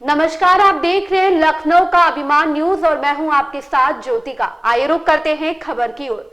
नमस्कार, आप देख रहे हैं लखनऊ का अभिमान न्यूज और मैं हूं आपके साथ ज्योतिका। आइए रुक करते हैं खबर की ओर।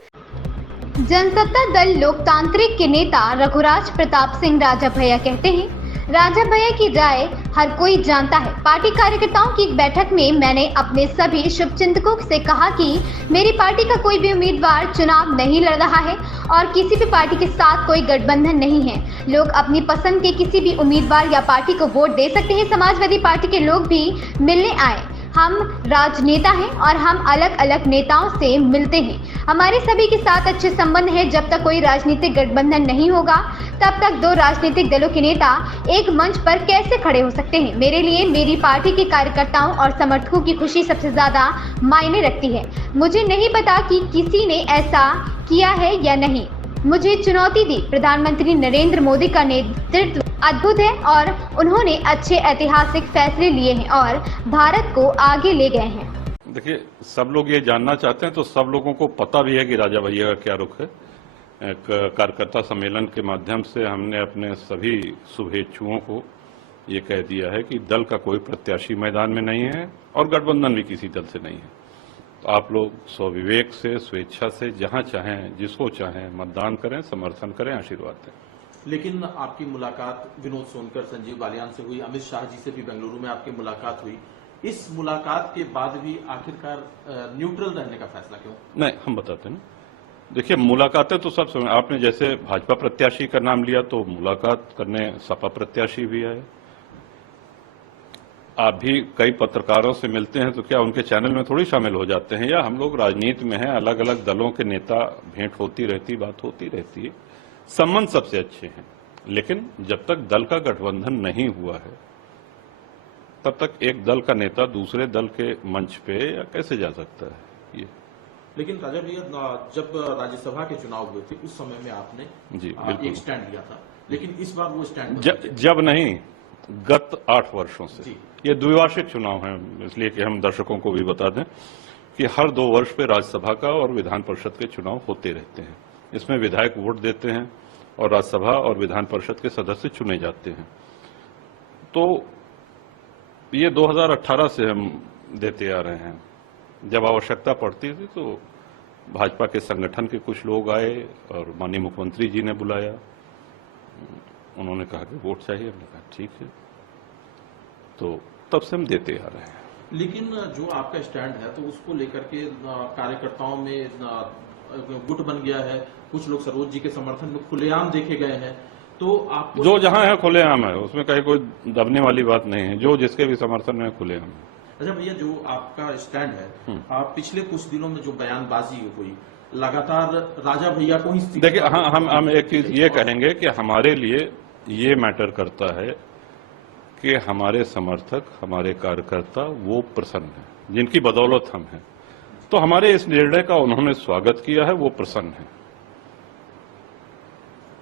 जनसत्ता दल लोकतांत्रिक के नेता रघुराज प्रताप सिंह राजा भैया कहते हैं, राजा भैया की राय हर कोई जानता है। पार्टी कार्यकर्ताओं की एक बैठक में मैंने अपने सभी शुभचिंतकों से कहा कि मेरी पार्टी का कोई भी उम्मीदवार चुनाव नहीं लड़ रहा है और किसी भी पार्टी के साथ कोई गठबंधन नहीं है। लोग अपनी पसंद के किसी भी उम्मीदवार या पार्टी को वोट दे सकते हैं। समाजवादी पार्टी के लोग भी मिलने आए। हम राजनेता हैं और हम अलग अलग नेताओं से मिलते हैं। हमारे सभी के साथ अच्छे संबंध हैं। जब तक कोई राजनीतिक गठबंधन नहीं होगा तब तक दो राजनीतिक दलों के नेता एक मंच पर कैसे खड़े हो सकते हैं। मेरे लिए मेरी पार्टी के कार्यकर्ताओं और समर्थकों की खुशी सबसे ज्यादा मायने रखती है। मुझे नहीं पता कि किसी ने ऐसा किया है या नहीं। मुझे चुनौती दी। प्रधानमंत्री नरेंद्र मोदी का नेतृत्व अद्भुत है और उन्होंने अच्छे ऐतिहासिक फैसले लिए हैं और भारत को आगे ले गए हैं। देखिए, सब लोग ये जानना चाहते हैं तो सब लोगों को पता भी है कि राजा भैया का क्या रुख है। एक कार्यकर्ता सम्मेलन के माध्यम से हमने अपने सभी शुभेच्छुओं को ये कह दिया है कि दल का कोई प्रत्याशी मैदान में नहीं है और गठबंधन भी किसी दल से नहीं है। तो आप लोग स्वविवेक से, स्वेच्छा से, जहां चाहें, जिसको चाहें मतदान करें, समर्थन करें, आशीर्वाद दें। लेकिन आपकी मुलाकात विनोद सोनकर, संजीव बालियान से हुई, अमित शाह जी से भी बेंगलुरु में आपकी मुलाकात हुई। इस मुलाकात के बाद भी आखिरकार न्यूट्रल रहने का फैसला क्यों? नहीं, हम बताते हैं। देखिए, मुलाकातें तो सब समय, आपने जैसे भाजपा प्रत्याशी का नाम लिया तो मुलाकात करने सपा प्रत्याशी भी आए। आप भी कई पत्रकारों से मिलते हैं तो क्या उनके चैनल में थोड़ी शामिल हो जाते हैं? या हम लोग राजनीति में हैं, अलग अलग दलों के नेता, भेंट होती रहती, बात होती रहती है, संबंध सबसे अच्छे हैं। लेकिन जब तक दल का गठबंधन नहीं हुआ है तब तक एक दल का नेता दूसरे दल के मंच पे या कैसे जा सकता है ये? लेकिन राजा भैया, जब राज्यसभा के चुनाव हुए थे उस समय में आपने जी एक स्टैंड लिया था, लेकिन इस बार वो स्टैंड जब नहीं, गत 8 वर्षों से। ये द्विवार्षिक चुनाव है, इसलिए कि हम दर्शकों को भी बता दें कि हर 2 वर्ष पे राज्यसभा का और विधान परिषद के चुनाव होते रहते हैं। इसमें विधायक वोट देते हैं और राज्यसभा और विधान परिषद के सदस्य चुने जाते हैं। तो ये 2018 से हम देते आ रहे हैं। जब आवश्यकता पड़ती थी तो भाजपा के संगठन के कुछ लोग आए और माननीय मुख्यमंत्री जी ने बुलाया। उन्होंने कहा कि वोट चाहिए, हमने कहा ठीक है, तो तब से हम देते आ रहे हैं। लेकिन जो आपका स्टैंड है तो उसको लेकर के कार्यकर्ताओं में गुट बन गया है। कुछ लोग सरोज जी के समर्थन में खुलेआम देखे गए हैं। तो आप जो जहां है खुलेआम है, उसमें कहीं कोई दबने वाली बात नहीं है। जो जिसके भी समर्थन में खुलेआम है। अच्छा भैया, जो आपका स्टैंड है, आप पिछले कुछ दिनों में जो बयानबाजी हुई, लगातार राजा भैया को ही देखिए, हम एक चीज ये कहेंगे कि हमारे लिए ये मैटर करता है कि हमारे समर्थक, हमारे कार्यकर्ता वो प्रसन्न हैं जिनकी बदौलत हम हैं। तो हमारे इस निर्णय का उन्होंने स्वागत किया है, वो प्रसन्न है।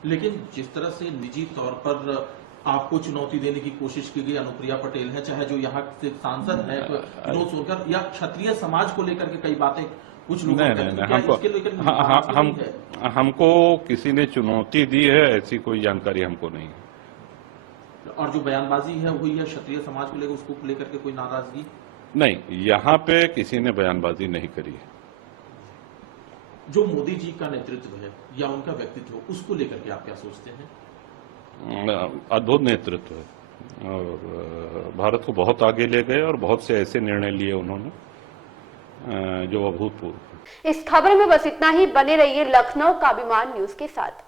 लेकिन जिस तरह से निजी तौर पर आपको चुनौती देने की कोशिश की गई, अनुप्रिया पटेल है, चाहे जो यहाँ से सांसद है विनोद सोनकर, या क्षत्रिय समाज को लेकर के कई बातें कुछ लोग हमको किसी ने चुनौती दी है ऐसी कोई जानकारी हमको नहीं है। और जो बयानबाजी है हुई है क्षत्रिय समाज को लेकर, उसको लेकर के कोई नाराजगी नहीं, यहाँ पे किसी ने बयानबाजी नहीं करी है। जो मोदी जी का नेतृत्व है या उनका व्यक्तित्व, उसको लेकर के आप क्या सोचते हैं? अद्भुत नेतृत्व है और भारत को बहुत आगे ले गए और बहुत से ऐसे निर्णय लिए उन्होंने जो अभूतपूर्व। इस खबर में बस इतना ही। बने रहिए लखनऊ का अभिमान न्यूज के साथ।